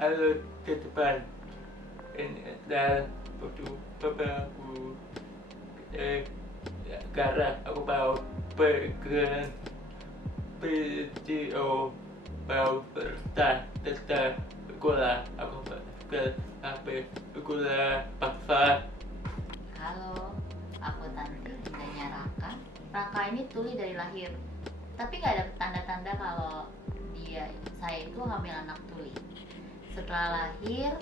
Halo ke depan. Ini adalah waktu bapakku karena aku mau perkenalan video mau tentang sekolah. Aku ke apa sekolah paksa. Halo, aku Tanti, bundanya Raka. Raka ini tuli dari lahir, tapi nggak ada tanda-tanda kalau saya itu hamil anak tuli. Setelah lahir,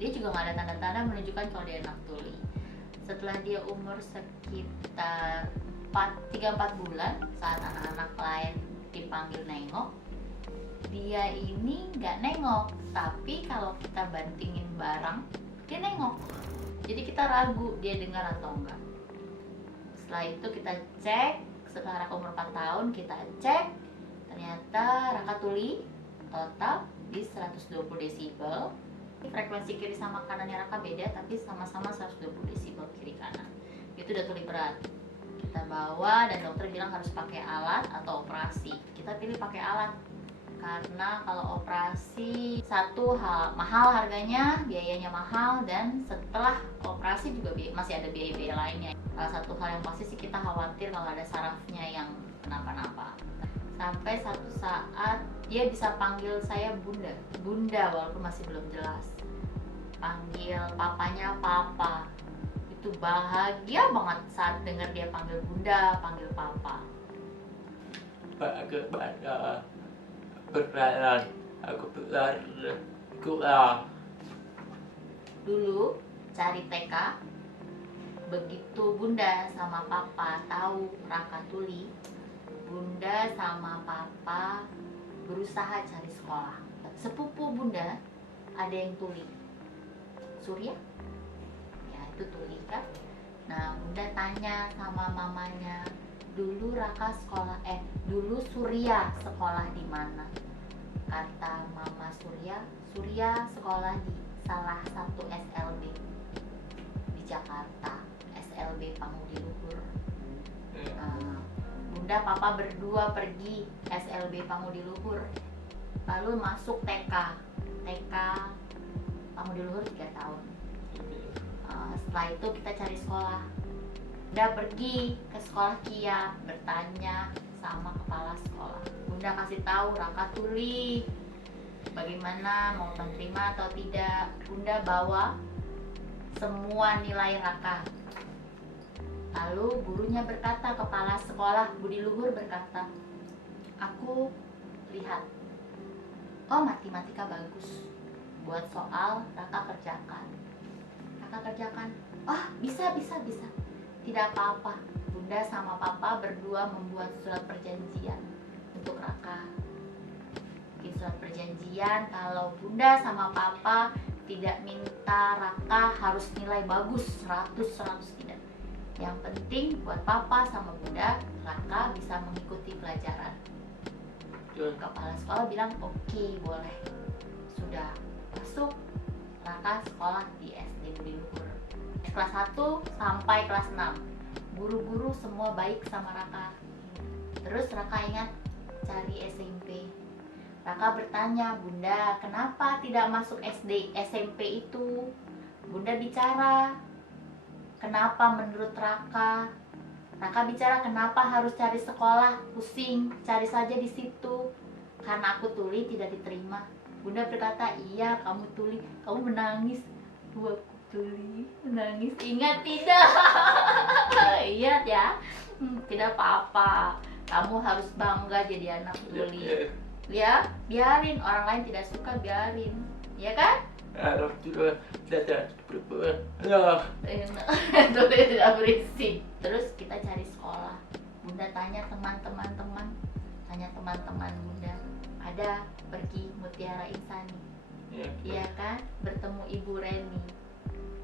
dia juga nggak ada tanda-tanda menunjukkan kalau dia anak tuli. Setelah dia umur sekitar 3-4 bulan, saat anak-anak lain dipanggil nengok, dia ini nggak nengok, tapi kalau kita bantingin barang, dia nengok. Jadi kita ragu dia dengar atau enggak. Setelah itu kita cek, setelah Raka umur 4 tahun kita cek, ternyata Raka tuli total di 120 desibel. Frekuensi kiri sama kanannya Raka beda, tapi sama-sama 120 desibel kiri kanan. Itu udah tuli berat. Kita bawa dan dokter bilang harus pakai alat atau operasi. Kita pilih pakai alat karena kalau operasi satu hal mahal harganya, biayanya mahal, dan setelah operasi juga masih ada biaya-biaya lainnya. Salah satu hal yang pasti sih kita khawatir kalau ada sarafnya yang kenapa-napa. Sampai satu saat dia bisa panggil saya bunda walaupun masih belum jelas. Panggil papanya papa. Itu bahagia banget saat dengar dia panggil bunda, panggil papa. Bagaimana perjalanan aku belajar sekolah? Dulu cari TK, begitu bunda sama papa tahu Raka tuli, bunda sama papa berusaha cari sekolah. Sepupu bunda ada yang tuli, Surya, ya itu tuli kan. Nah bunda tanya sama mamanya, dulu Raka sekolah, dulu Surya sekolah di mana? Kata mama Surya sekolah di salah satu SLB di Jakarta, SLB Pangudi Luhur. Bunda papa berdua pergi SLB Pangudi Luhur, lalu masuk TK Pangudi Luhur 3 tahun. Setelah itu kita cari sekolah. Bunda pergi ke sekolah Kia, bertanya sama kepala sekolah. Bunda kasih tahu Raka tuli, bagaimana mau menerima atau tidak. Bunda bawa semua nilai Raka. Lalu gurunya berkata, kepala sekolah Budi Luhur berkata, aku lihat, oh matematika bagus, buat soal Raka kerjakan. Oh bisa. Tidak apa-apa. Bunda sama papa berdua membuat surat perjanjian untuk Raka. Bikin surat perjanjian kalau bunda sama papa tidak minta Raka harus nilai bagus 100 tidak. Yang penting buat papa sama bunda, Raka bisa mengikuti pelajaran. Kepala sekolah bilang oke, boleh. Sudah masuk Raka sekolah di SD Budi Luhur. Kelas 1 sampai kelas 6. Guru-guru semua baik sama Raka. Terus Raka ingat cari SMP. Raka bertanya, bunda kenapa tidak masuk SD SMP itu? Bunda bicara, kenapa menurut Raka? Raka bicara kenapa harus cari sekolah, pusing, cari saja di situ. Karena aku tuli tidak diterima. Bunda berkata, iya kamu tuli, kamu menangis. Aku tuli, menangis, ingat tidak? Ingat ya, tidak apa-apa. Kamu harus bangga jadi anak tuli. Ya, biarin, orang lain tidak suka, biarin, ya kan? Alhamdulillah, tidak berubah. Ya. Tuli tidak berisik. Terus kita cari sekolah. Bunda tanya teman-teman Bunda. Ada pergi Mutiara Insani, iya kan? Bertemu Ibu Reni.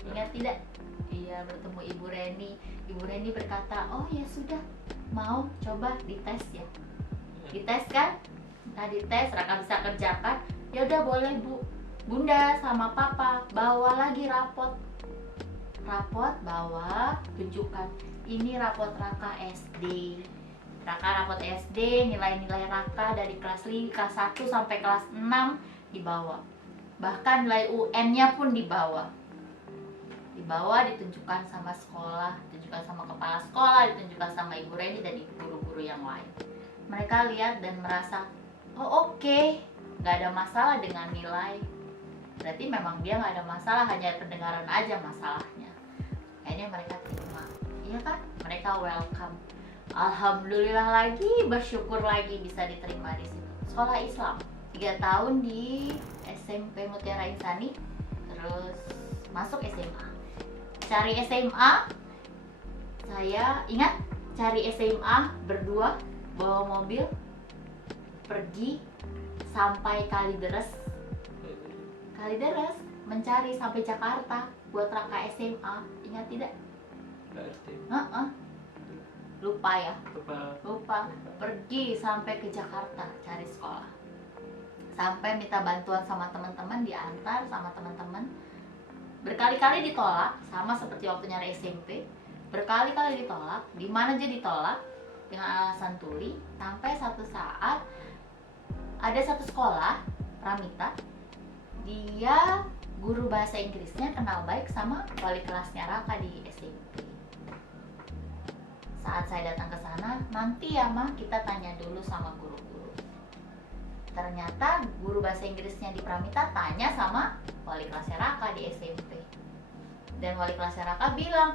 Ingat tidak? Iya, bertemu Ibu Reni. Ibu Reni berkata, oh ya sudah, mau coba dites ya. Dites kan? Nah dites, Raka bisa kerjakan. Ya udah boleh bu. Bunda sama papa bawa lagi rapot, bawa, tunjukkan. Ini rapot Raka SD. Rapot SD, nilai-nilai Raka dari kelas 1 sampai kelas 6 dibawa. bahkan nilai UN-nya pun dibawa, ditunjukkan sama sekolah, ditunjukkan sama kepala sekolah, ditunjukkan sama Ibu Reni dan guru-guru yang lain. Mereka lihat dan merasa, oh oke, nggak ada masalah dengan nilai. Berarti memang dia nggak ada masalah, hanya pendengaran aja masalahnya. Akhirnya mereka terima, iya kan? Mereka welcome. Alhamdulillah lagi, bersyukur lagi bisa diterima di situ. Sekolah Islam 3 tahun di SMP Mutiara Insani, terus masuk SMA. Cari SMA, saya ingat cari SMA berdua, bawa mobil, pergi sampai Kalideres, mencari sampai Jakarta buat Raka SMA. Ingat tidak? Lupa ya? Lupa. Pergi sampai ke Jakarta cari sekolah, sampai minta bantuan sama teman-teman, diantar sama teman-teman. Berkali-kali ditolak, sama seperti waktu nyari SMP. Berkali-kali ditolak. Di mana aja ditolak dengan alasan tuli. Sampai satu saat ada satu sekolah Pramita, dia guru bahasa Inggrisnya kenal baik sama wali kelasnya Raka di SMP. Saat saya datang ke sana, nanti ya Ma, kita tanya dulu sama guru-guru. Ternyata guru bahasa Inggrisnya di Pramita tanya sama wali kelasnya Raka di SMP. Dan wali kelasnya Raka bilang,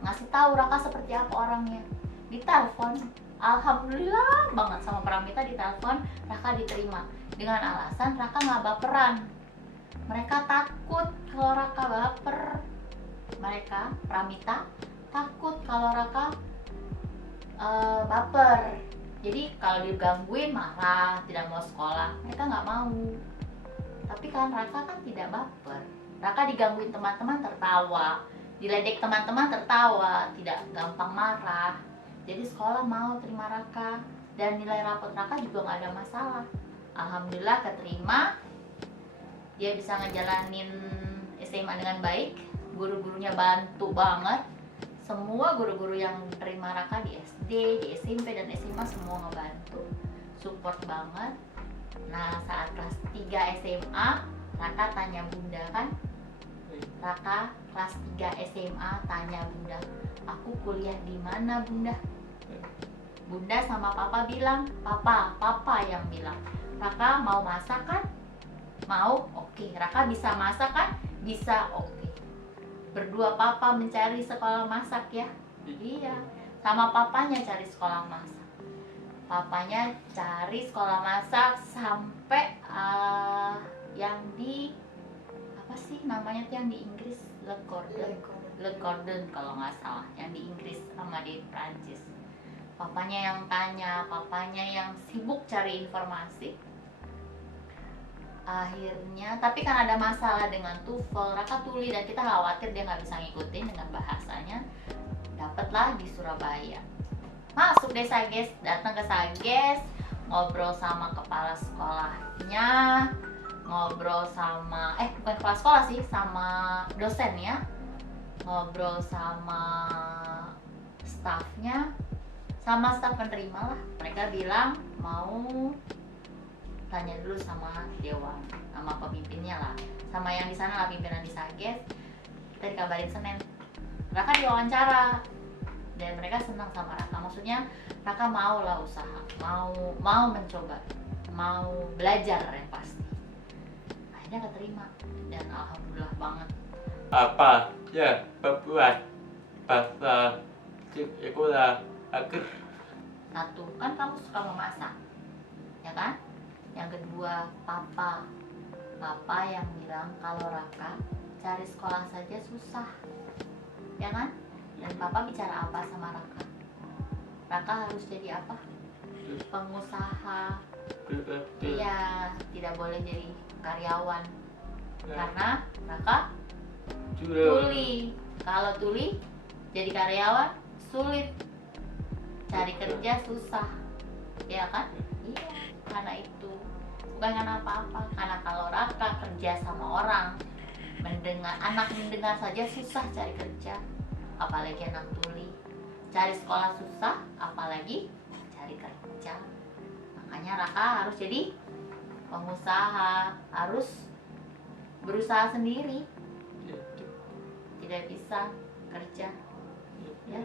ngasih tahu Raka seperti apa orangnya. Ditelepon, alhamdulillah banget sama Pramita, ditelepon, Raka diterima. Dengan alasan Raka nggak baperan. Mereka takut kalau Raka baper. Mereka, Pramita, takut kalau Raka baper. Jadi kalau digangguin marah, tidak mau sekolah, mereka nggak mau. Tapi kan Raka kan tidak baper. Raka digangguin teman-teman tertawa, diledek teman-teman tertawa, tidak gampang marah. Jadi sekolah mau terima Raka, dan nilai rapot Raka juga nggak ada masalah. Alhamdulillah keterima. Dia bisa ngejalanin SMA dengan baik. Guru-gurunya bantu banget. Semua guru-guru yang terima Raka di SD, di SMP, dan SMA semua ngebantu, support banget. Nah saat kelas 3 SMA, Raka tanya bunda kan, Raka kelas 3 SMA tanya bunda, aku kuliah di mana bunda? Bunda sama papa bilang, papa yang bilang, Raka mau masak kan? Mau? Oke. Raka bisa masak kan? Bisa. Oke. Berdua papa mencari sekolah masak ya. Iya, sama papanya cari sekolah masak. Papanya cari sekolah masak sampai yang di apa sih namanya tuh yang di Inggris, Le Cordon kalau nggak salah, yang di Inggris sama di Prancis. Papanya yang tanya, papanya yang sibuk cari informasi. Akhirnya, tapi kan ada masalah dengan TOEFL, Raka tuli, dan kita khawatir dia nggak bisa ngikutin dengan bahasanya. Dapatlah di Surabaya. Masuk deh Sages, datang ke Sages, ngobrol sama kepala sekolahnya, ngobrol sama bukan kepala sekolah sih, sama dosennya, ngobrol sama stafnya, sama staf penerima lah. Mereka bilang mau tanya dulu sama dewan, sama pemimpinnya lah, sama yang di sana lah, pimpinan di Sages. Kita dikabarin Senin. Raka diwawancara dan mereka senang sama Raka. Maksudnya Raka mau lah usaha, mau mencoba, mau belajar yang pasti. Akhirnya keterima dan alhamdulillah banget. Apa ya membuat bahasa sekolah agar? Satu, kan kamu suka memasak, ya kan? Yang kedua, papa yang bilang kalau Raka cari sekolah saja susah, ya kan? Dan papa bicara apa sama Raka? Raka harus jadi apa? Pengusaha. Iya, tidak boleh jadi karyawan. Karena Raka tuli. Kalau tuli jadi karyawan sulit, cari kerja susah, ya kan? Iya, karena itu. Bukan karena apa-apa, karena kalau Raka kerja sama orang, anak mendengar saja susah cari kerja, apalagi anak tuli. Cari sekolah susah, apalagi cari kerja. Makanya Raka harus jadi pengusaha, harus berusaha sendiri, Gitu. tidak bisa kerja, Gitu. ya.